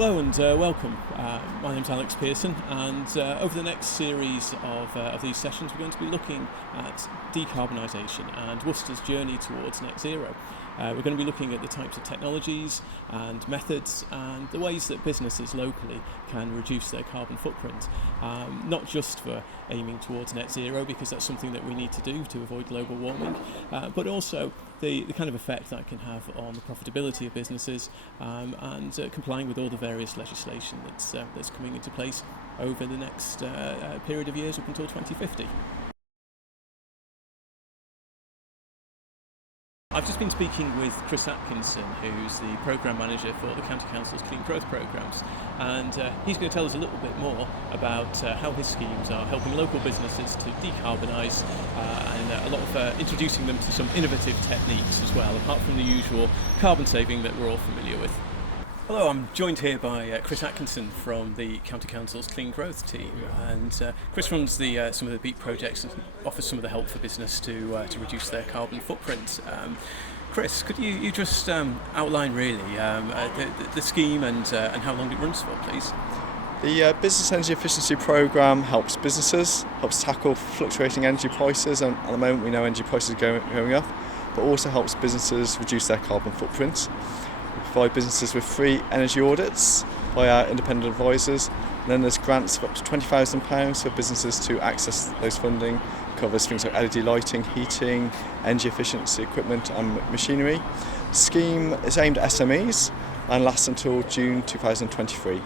Hello and welcome. My name's Alex Pearson, and over the next series of these sessions we're going to be looking at decarbonisation and Worcester's journey towards net zero. We're going to be looking at the types of technologies and methods and the ways that businesses locally can reduce their carbon footprint, not just for aiming towards net zero, because that's something that we need to do to avoid global warming, but also the kind of effect that can have on the profitability of businesses and complying with all the various legislation that's coming into place over the next period of years up until 2050. I've just been speaking with Chris Atkinson, who's the Programme Manager for the County Council's Clean Growth Programmes, and he's going to tell us a little bit more about how his schemes are helping local businesses to decarbonise and a lot of introducing them to some innovative techniques as well, apart from the usual carbon saving that we're all familiar with. Hello, I'm joined here by Chris Atkinson from the County Council's Clean Growth team, and Chris runs some of the BEAT projects and offers some of the help for business to reduce their carbon footprint. Chris, could you just outline really the scheme and how long it runs for, please? The Business Energy Efficiency Programme helps businesses, helps tackle fluctuating energy prices, and at the moment we know energy prices are going up, but also helps businesses reduce their carbon footprint. We provide businesses with free energy audits by our independent advisors, and then there's grants of up to £20,000 for businesses to access those funding. It covers things like LED lighting, heating, energy efficiency equipment and machinery. The scheme is aimed at SMEs and lasts until June 2023.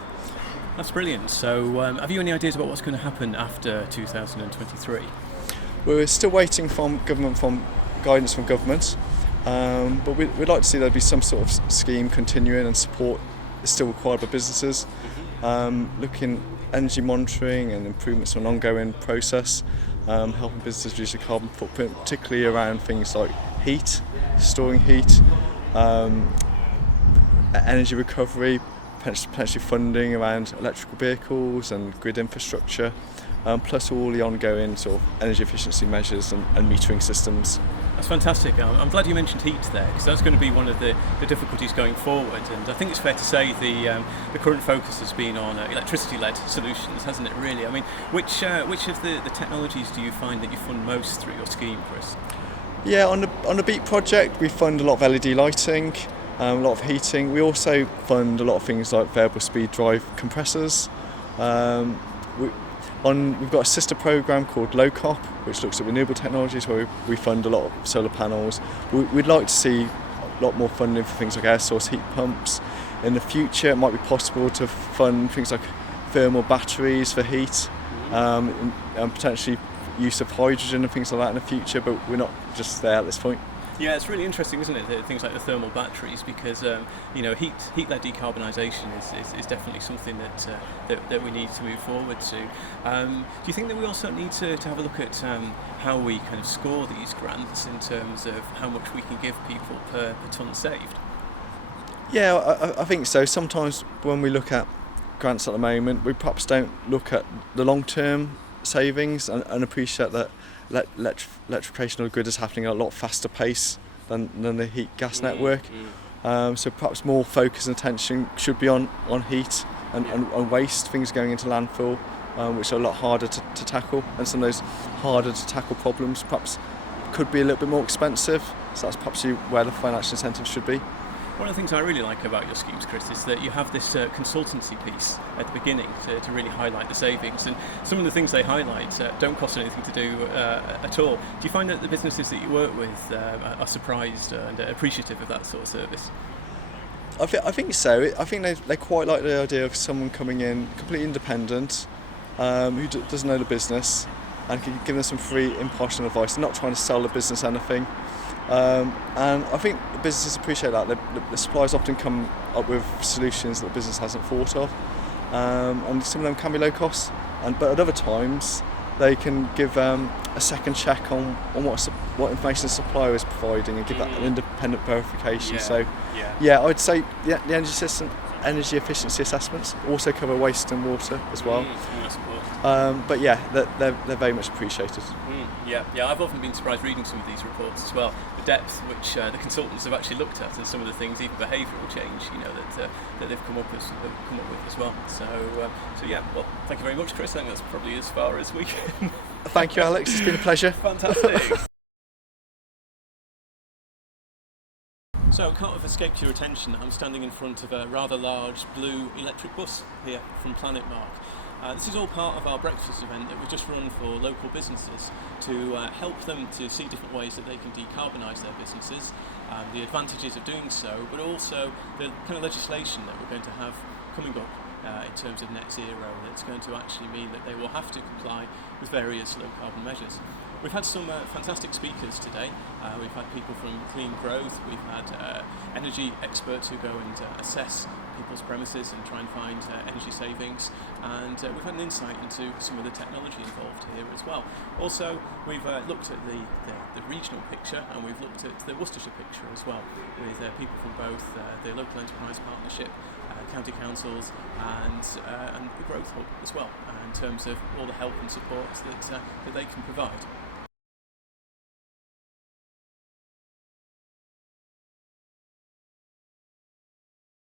That's brilliant. So have you any ideas about what's going to happen after 2023? We're still waiting from guidance from government. But we'd like to see there be some sort of scheme continuing, and support is still required by businesses. Looking at energy monitoring and improvements on an ongoing process, helping businesses reduce their carbon footprint, particularly around things like heat, storing heat, energy recovery, potentially funding around electrical vehicles and grid infrastructure, plus all the ongoing sort of energy efficiency measures and metering systems. That's fantastic. I'm glad you mentioned heat there, because that's going to be one of the difficulties going forward, and I think it's fair to say the current focus has been on electricity-led solutions, hasn't it really? I mean, which of the technologies do you find that you fund most through your scheme, Chris? Yeah, on the BEAT project we fund a lot of LED lighting, a lot of heating. We also fund a lot of things like variable speed drive compressors. We've got a sister programme called Low COP, which looks at renewable technologies, where we fund a lot of solar panels. We'd like to see a lot more funding for things like air source heat pumps. In the future it might be possible to fund things like thermal batteries for heat, and potentially use of hydrogen and things like that in the future, but we're not just there at this point. Yeah, it's really interesting, isn't it? Things like the thermal batteries, because heat-led decarbonisation is definitely something that we need to move forward to. Do you think that we also need to have a look at how we kind of score these grants in terms of how much we can give people per tonne saved? Yeah, I think so. Sometimes when we look at grants at the moment, we perhaps don't look at the long-term savings and appreciate that electrification of the grid is happening at a lot faster pace than the heat gas network. So perhaps more focus and attention should be on heat and waste, things going into landfill, which are a lot harder to tackle, and some of those harder to tackle problems perhaps could be a little bit more expensive, so that's perhaps where the financial incentive should be. One of the things I really like about your schemes, Chris, is that you have this consultancy piece at the beginning to really highlight the savings, and some of the things they highlight don't cost anything to do at all. Do you find that the businesses that you work with are surprised and appreciative of that sort of service? I think so. I think they quite like the idea of someone coming in completely independent, who doesn't know the business, and can give them some free impartial advice. They're not trying to sell the business anything. And I think the businesses appreciate that. The suppliers often come up with solutions that the business hasn't thought of, and some of them can be low cost, but at other times they can give a second check on what information the supplier is providing and give that an independent verification. Yeah, I'd say the energy efficiency assessments also cover waste and water as well. That's important. But yeah, they're very much appreciated. Yeah, I've often been surprised reading some of these reports as well. The depth which the consultants have actually looked at, and some of the things, even behavioural change, that they've come up with as well. So yeah, well, thank you very much, Chris. I think that's probably as far as we can. Thank you, Alex. It's been a pleasure. Fantastic. So it can't have escaped your attention that I'm standing in front of a rather large blue electric bus here from Planet Mark. This is all part of our breakfast event that we've just run for local businesses to help them to see different ways that they can decarbonise their businesses, the advantages of doing so, but also the kind of legislation that we're going to have coming up in terms of net zero that's going to actually mean that they will have to comply with various low carbon measures. We've had some fantastic speakers today. We've had people from Clean Growth, we've had energy experts who go and assess people's premises and try and find energy savings, and we've had an insight into some of the technology involved here as well. Also, we've looked at the regional picture, and we've looked at the Worcestershire picture as well, with people from both the Local Enterprise Partnership, county councils and the Growth Hub as well, in terms of all the help and support that they can provide.